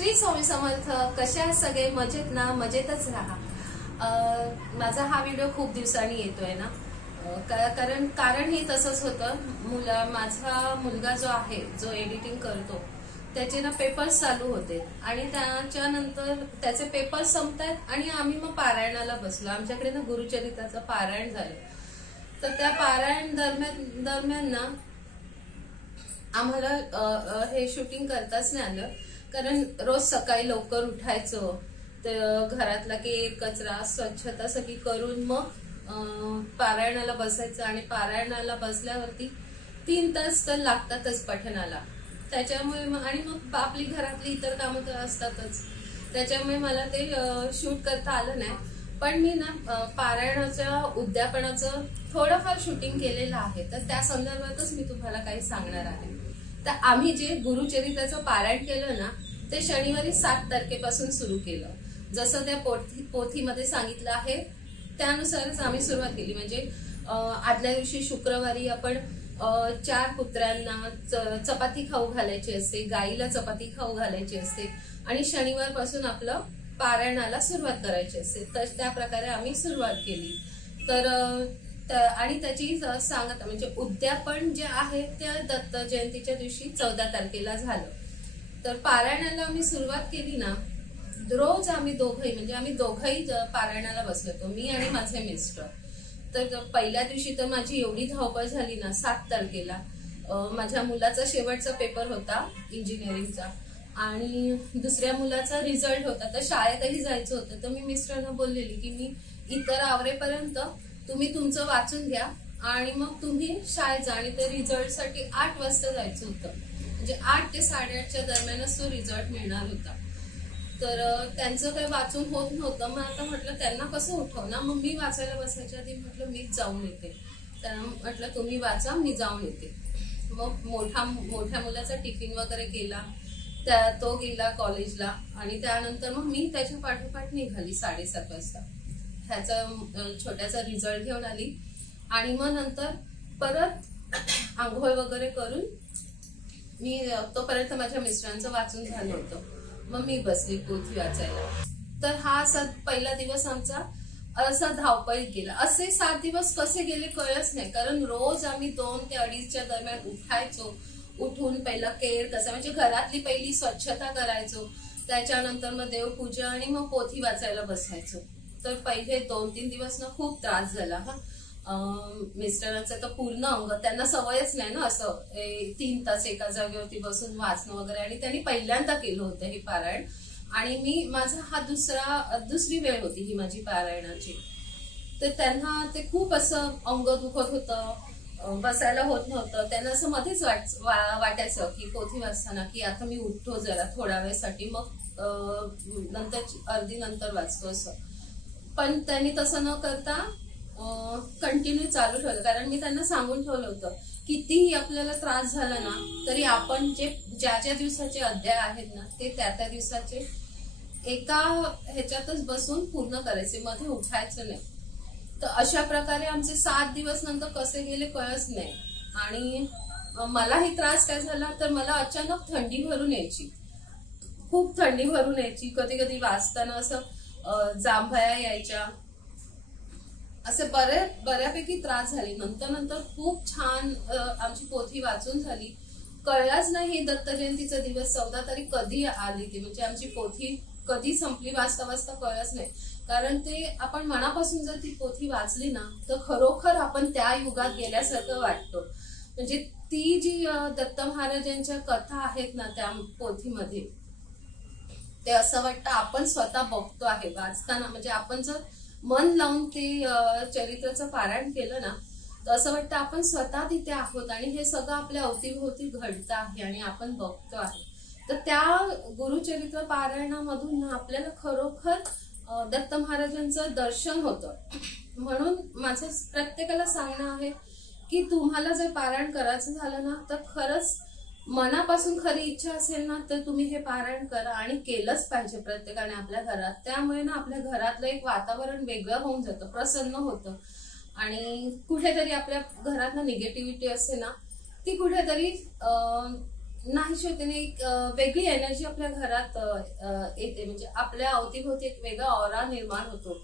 श्री स्वामी समर्थ. कशा आहात सगळे? मजेत ना? मजेतच राहा. माझा हा व्हिडिओ खूप दिवसांनी येतोय ना, कारण ही तसंच होतं. माझा मुलगा जो आहे, जो एडिटिंग करतो, त्याचे ना पेपर्स चालू होते आणि त्याच्यानंतर त्याचे पेपर्स संपतात आणि आम्ही मग पारायणाला बसलो. आमच्याकडे ना गुरुचरित्राचं पारायण झालं. तर त्या पारायण दरम्यान ना आम्हाला हे शूटिंग करताच नाही आलं, कारण रोज सकाळी लवकर उठायचं, तर घरातला केर कचरा स्वच्छता सगळी करून मग पारायणाला बसायचं आणि पारायणाला बसल्यावरती 3 तास तर लागतातच पठणाला. त्याच्यामुळे आणि मग आपली घरातली इतर कामं तर असतातच. त्याच्यामुळे मला ते शूट करता आलं नाही. पण मी ना पारायणाच्या उद्यापनाचं थोडंफार शूटिंग केलेलं आहे, तर त्या संदर्भातच मी तुम्हाला काही सांगणार आहे. तर आम्ही जे गुरुचरित्राचं पारायण केलं ना, ते शनिवारी 7 तारखेपासून सुरू केलं. जसं त्या पोथीमध्ये सांगितलं आहे त्यानुसारच आम्ही सुरुवात केली. म्हणजे आदल्या दिवशी शुक्रवारी आपण 4 कुत्र्यांना चपाती खाऊ घालायची असते, गाईला चपाती खाऊ घालायची असते आणि शनिवारपासून आपलं पारायणाला सुरुवात करायची असते. तर त्या प्रकारे आम्ही सुरुवात केली. आणि त्याची सांगत म्हणजे उद्यापन जे आहे ते दत्त जयंतीच्या दिवशी 14 तारखेला झालं. तर पारायणाला आम्ही सुरुवात केली ना, रोज आम्ही दोघंही पारायणाला बसलो होतो, मी आणि माझे मिस्टर. तर पहिल्या दिवशी तर माझी एवढी धावपळ झाली ना, 7 तारखेला माझ्या मुलाचा शेवटचा पेपर होता इंजिनिअरिंगचा आणि दुसऱ्या मुलाचा रिझल्ट होता. तर शाळेतही जायचं होतं. तर मी मिस्टरांना बोललेली की मी इतर आवरेपर्यंत तुम्ही तुमचं वाचून घ्या आणि मग तुम्ही शाळेत जा. आणि ते रिझल्टसाठी 8 वाजता जायचं होतं. म्हणजे 8 ते 8:30च्या दरम्यानच तो रिझल्ट मिळणार होता. तर त्यांचं काही वाचून होत नव्हतं. मग आता म्हटलं त्यांना कसं उठवणार, मग मी वाचायला बसायच्या आधी म्हटलं मीच जाऊन येते. त्यांना म्हटलं तुम्ही वाचा, मी जाऊन येते. मग मोठ्या मुलाचा टिफिन वगैरे केला, तो गेला कॉलेजला आणि त्यानंतर मग मी त्याच्या पाठोपाठ निघाली 7:30 वाजता. ह्याचा छोट्याचा रिझल्ट घेऊन आली आणि मग नंतर परत आंघोळ वगैरे करून मी तोपर्यंत माझ्या मिस्टरांचं वाचून झालं होतं. मग मी बसली पोथी वाचायला. तर हा असा पहिला दिवस आमचा असा धावपळीत गेला. असे 7 दिवस कसे गेले कळलंच नाही, कारण रोज आम्ही 2 ते 2:30च्या दरम्यान उठायचो. उठून पहिला केर कसा म्हणजे घरातली पहिली स्वच्छता करायचो, त्याच्यानंतर मग देवपूजा आणि मग पोथी वाचायला बसायचो. तर पहिले 2-3 दिवस ना खूप त्रास झाला. मिस्टरांचं तर पूर्ण अंग, त्यांना सवयच नाही ना असं 3 तास एका जागेवरती बसून वाचणं वगैरे. आणि त्यांनी पहिल्यांदा केलं होतं हे पारायण आणि माझा हा दुसरी वेळ होती ही माझी पारायणाची. तर त्यांना ते खूप असं अंग दुखत होतं, बसायला होत नव्हतं. त्यांना असं मध्येच वाटायचं की पोथी वाचताना की आता मी उठतो जरा थोड्या वेळेसाठी, मग अर्धी नंतर वाचतो असं. पण त्यांनी तसं न करता कंटिन्यू चालू ठेवलं, कारण मी त्यांना सांगून ठेवलं होतं कितीही आपल्याला त्रास झाला ना तरी आपण ज्या दिवसाचे अध्याय आहेत ना ते त्या दिवसाचे एका ह्याच्यातच बसून पूर्ण करायचे, मध्ये उठायचं नाही. तर अशा प्रकारे आमचे 7 दिवस नंतर कसे गेले कळच नाही. आणि मलाही त्रास काय झाला, तर मला अचानक थंडी भरून यायची, खूप थंडी भरून यायची. कधी कधी वाचताना असं जांभया यायच्या, असे बऱ्यापैकी त्रास झाले. नंतर खूप छान आमची पोथी वाचून झाली. कळलाच नाही हे दत्त जयंतीचा दिवस 14 तारीख कधी आली ती, म्हणजे आमची पोथी कधी संपली वाचता कळलंच नाही. कारण ते आपण मनापासून जर ती पोथी वाचली ना तर खरोखर आपण त्या युगात गेल्यासारखं वाटतं. म्हणजे ती जी दत्त महाराजांच्या कथा आहेत ना त्या पोथीमध्ये, ते असं वाटतं आपण स्वतः बघतो आहे वाचताना. म्हणजे आपण जर मन लावून ते चरित्राचं पारायण केलं ना तर असं वाटतं आपण स्वतः तिथे आहोत आणि हे सगळं आपल्या अवतीभोवती घडतं आहे आणि आपण बघतो आहे. तर त्या गुरुचरित्र पारायणामधून आपल्याला खरोखर दत्त महाराजांचं दर्शन होतं. म्हणून माझं प्रत्येकाला सांगणं आहे की तुम्हाला जर पारायण करायचं झालं ना तर खरंच मनापासून खरी इच्छा असेल ना तर तुम्ही हे पारायण करा आणि केलंच पाहिजे प्रत्येकाने आपल्या घरात. त्यामुळे ना आपल्या घरातलं एक वातावरण वेगळं होऊन जातं, प्रसन्न होतं आणि कुठेतरी आपल्या घरात ना निगेटिव्हिटी असते ना ती कुठेतरी नाही श्वेताने, एक वेगळी एनर्जी आपल्या घरात येते, म्हणजे आपल्या अवतीभोवती एक वेगळा ऑरा निर्माण होतो.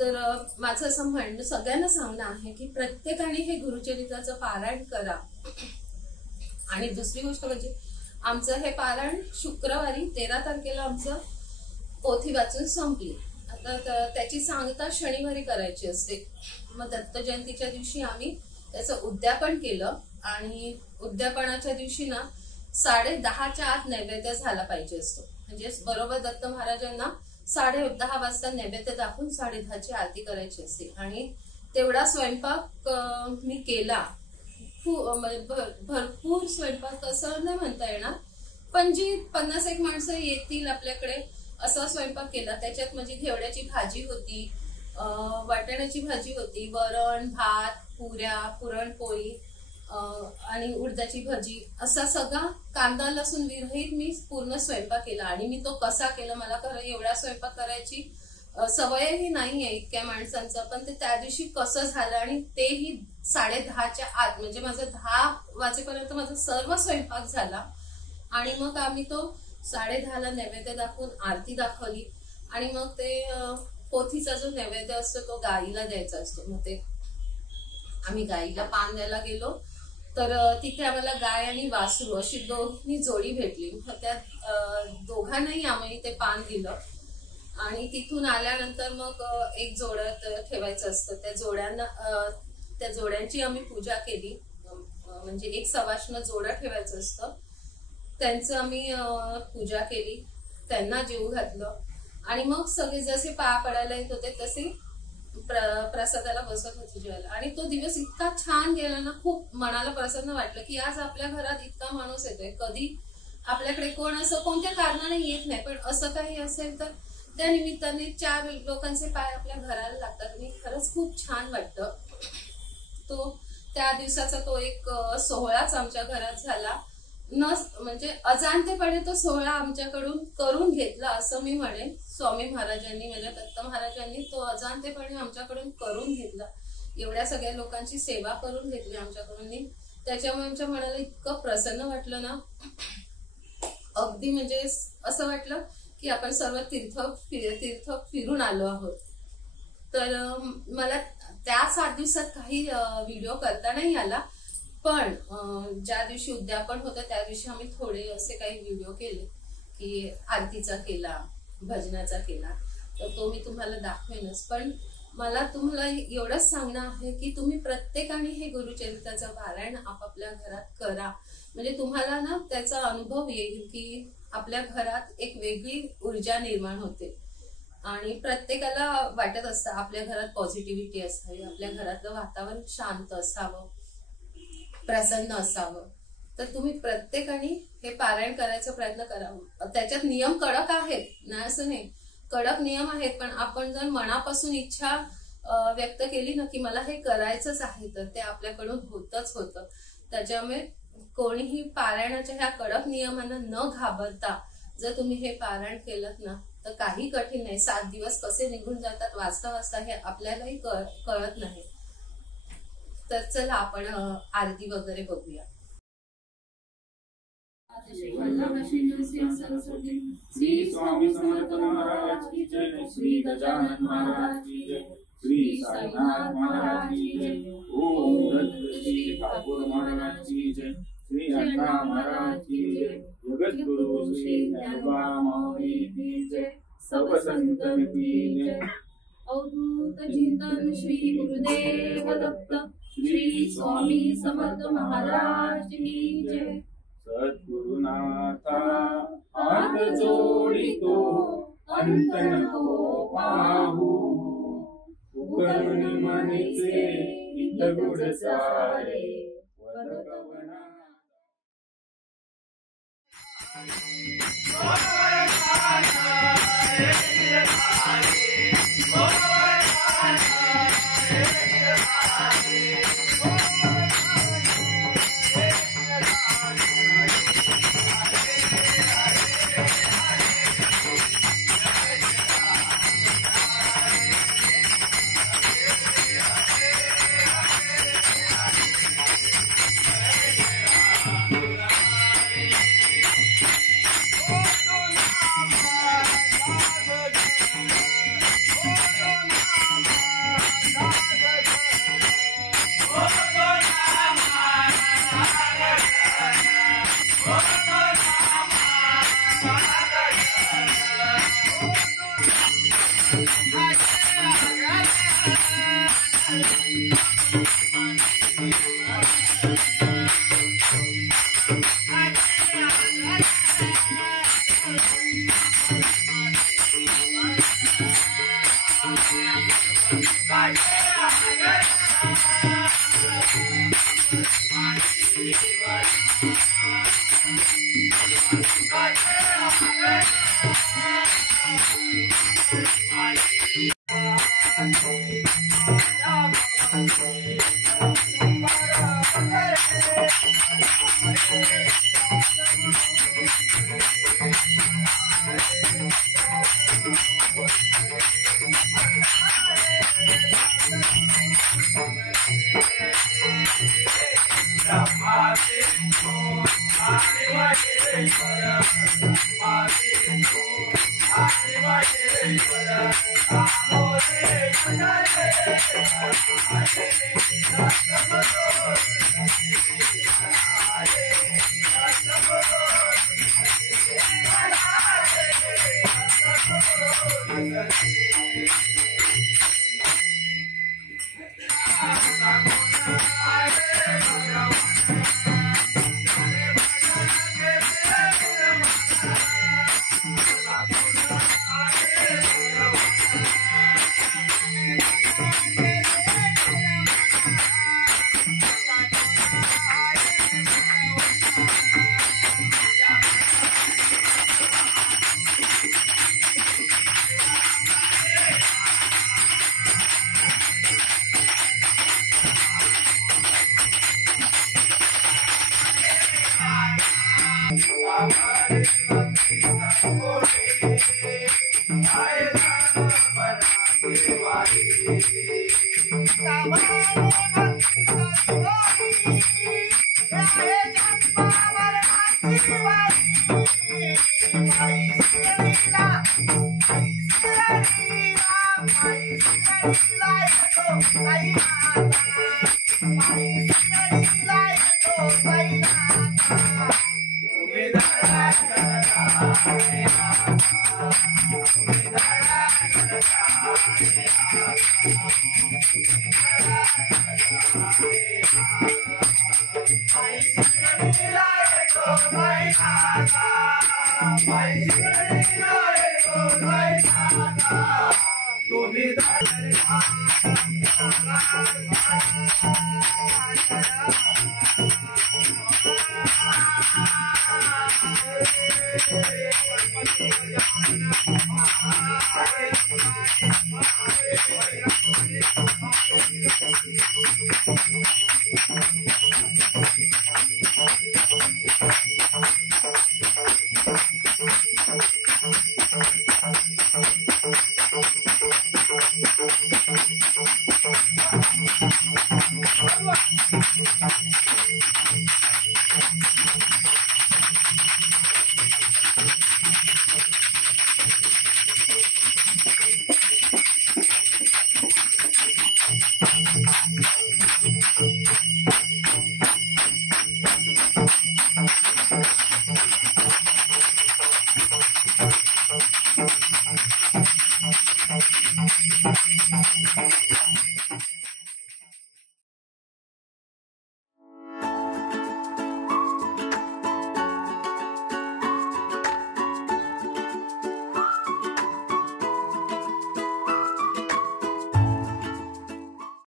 तर माझं असं म्हणणं, सगळ्यांना सांगणं आहे की प्रत्येकाने हे गुरुचरित्राचं पारायण करा. आणि दुसरी गोष्ट म्हणजे आमचं हे पारायण शुक्रवारी 13 तारखेला आमचं पोथी वाचून संपली. आता त्याची सांगता शनिवारी करायची असते. मग दत्त जयंतीच्या दिवशी आम्ही त्याचं उद्यापन केलं आणि उद्यापनाच्या दिवशी ना 10:30च्या आत नैवेद्य झाला पाहिजे असतो. म्हणजे बरोबर दत्त महाराजांना 10:30 वाजता नैवेद्य दाखवून 10:30ची आरती करायची असते. आणि तेवढा स्वयंपाक मी केला. भरपूर स्वयंपाक असं नाही म्हणता येणार, पण जी 50-1 माणसं येतील आपल्याकडे असा स्वयंपाक केला. त्याच्यात म्हणजे घेवड्याची भाजी होती, वाटाण्याची भाजी होती, वरण भात, पुऱ्या, पुरणपोळी आणि उडदाची भजी, असा सगळा कांदा लसूण विरहित मी पूर्ण स्वयंपाक केला. आणि मी तो कसा केला, मला खरं एवढा स्वयंपाक करायची सवयही नाहीये इतक्या माणसांचं, पण ते त्या दिवशी कसं झालं आणि तेही 10:30च्या आत, म्हणजे माझं 10 वाजेपर्यंत माझा सर्व स्वयंपाक झाला. आणि मग आम्ही तो 10:30ला नैवेद्य दाखवून आरती दाखवली. आणि मग ते पोथीचा जो नैवेद्य असतो तो गाईला द्यायचा असतो. मग ते आम्ही गाईला पान द्यायला गेलो, तर तिथे आम्हाला गाय आणि वासरू अशी दोन्ही जोडी भेटली. त्या दोघांनाही आम्ही ते पान दिलं. आणि तिथून आल्यानंतर मग एक जोड्यात ठेवायचं असतं. त्या जोड्यांची आम्ही पूजा केली. म्हणजे एक सवाष्ण जोडा ठेवायचं असतं, त्यांचं आम्ही पूजा केली, त्यांना जेवू घातलं. आणि मग सगळे जसे पाया पडायला येत होते तसे प्रसादाला बसत होते जेवायला. आणि तो दिवस इतका छान गेला ना, खूप मनाला प्रसन्न वाटलं की आज आपल्या घरात इतका माणूस येतोय. कधी आपल्याकडे कोण असं कोणत्या कारणाने येत नाही, पण असं काही असेल तर त्या निमित्ताने 4 लोकांचे पाय आपल्या घराला लागतात आणि खरंच खूप छान वाटतं. तो त्या दिवसाचा तो एक सोहळाच आमच्या घरात झाला. म्हणजे अजाणतेपणे तो सोहळा आमच्याकडून करून घेतला असं मी म्हणेन. स्वामी महाराजांनी, म्हणजे दत्त महाराजांनी तो अजाणतेपणे आमच्याकडून करून घेतला. एवढ्या सगळ्या लोकांची सेवा करून घेतली आमच्याकडून. त्याच्यामुळे आमच्या मनाला इतकं प्रसन्न वाटलं ना, अगदी म्हणजे असं वाटलं की आपण सर्व तीर्थ फिरून आलो आहोत. तर मला त्या 7 दिवसात काही व्हिडिओ करता नाही आला, पण ज्या दिवशी उद्यापन होतं त्या दिवशी आम्ही थोडे असे काही व्हिडिओ केले की आरतीचा केला, भजनाचा केला, तर तो मी तुम्हाला दाखवेनच. पण मला तुम्हाला एवढंच सांगणं आहे की तुम्ही प्रत्येकाने हे गुरुचरित्राचं पारायण आपापल्या घरात करा. म्हणजे तुम्हाला ना त्याचा अनुभव येईल की आपल्या घरात एक वेगळी ऊर्जा निर्माण होते. आणि प्रत्येकाला वाटत असतं आपल्या घरात पॉझिटिव्हिटी असावी, आपल्या घरातलं वातावरण शांत असावं, प्रसन्न असावं. तर तुम्ही प्रत्येकाने हे पारायण करायचा प्रयत्न करावा. त्याच्यात नियम कडक आहेत, नाही असं नाही, कडक नियम आहेत, पण आपण जर मनापासून इच्छा व्यक्त केली ना की मला हे करायचंच आहे, तर ते आपल्याकडून होतच होतं. त्याच्यामुळे कोणीही पारायणाच्या ह्या कडक नियमांना न घाबरता जर तुम्ही हे पारायण केलं ना तर काही कठीण नाही. 7 दिवस कसे निघून जातात वाचता वाचता हे आपल्यालाही कळत नाही. तर चला आपण आरती वगैरे बघूया. श्री स्वामी समर्थ महाराज की जय, श्री गजानन महाराज की जय, श्री साईनाथ महाराज की जय, ओम दत्त श्री ठाकुर महाराज की जय, श्री अण्णा महाराज की जय, जगत गुरु श्री ज्ञानोबा माऊली की जय, सब संतन की जय. अवधूत चिंतन श्री गुरुदेव दत्त श्री स्वामी समर्थ महाराज की जय. सद्गुरुनाथा हात जोडितो अंत नको पाहू, उपकरुणी मनीचे हित गुण सारे वदकवना.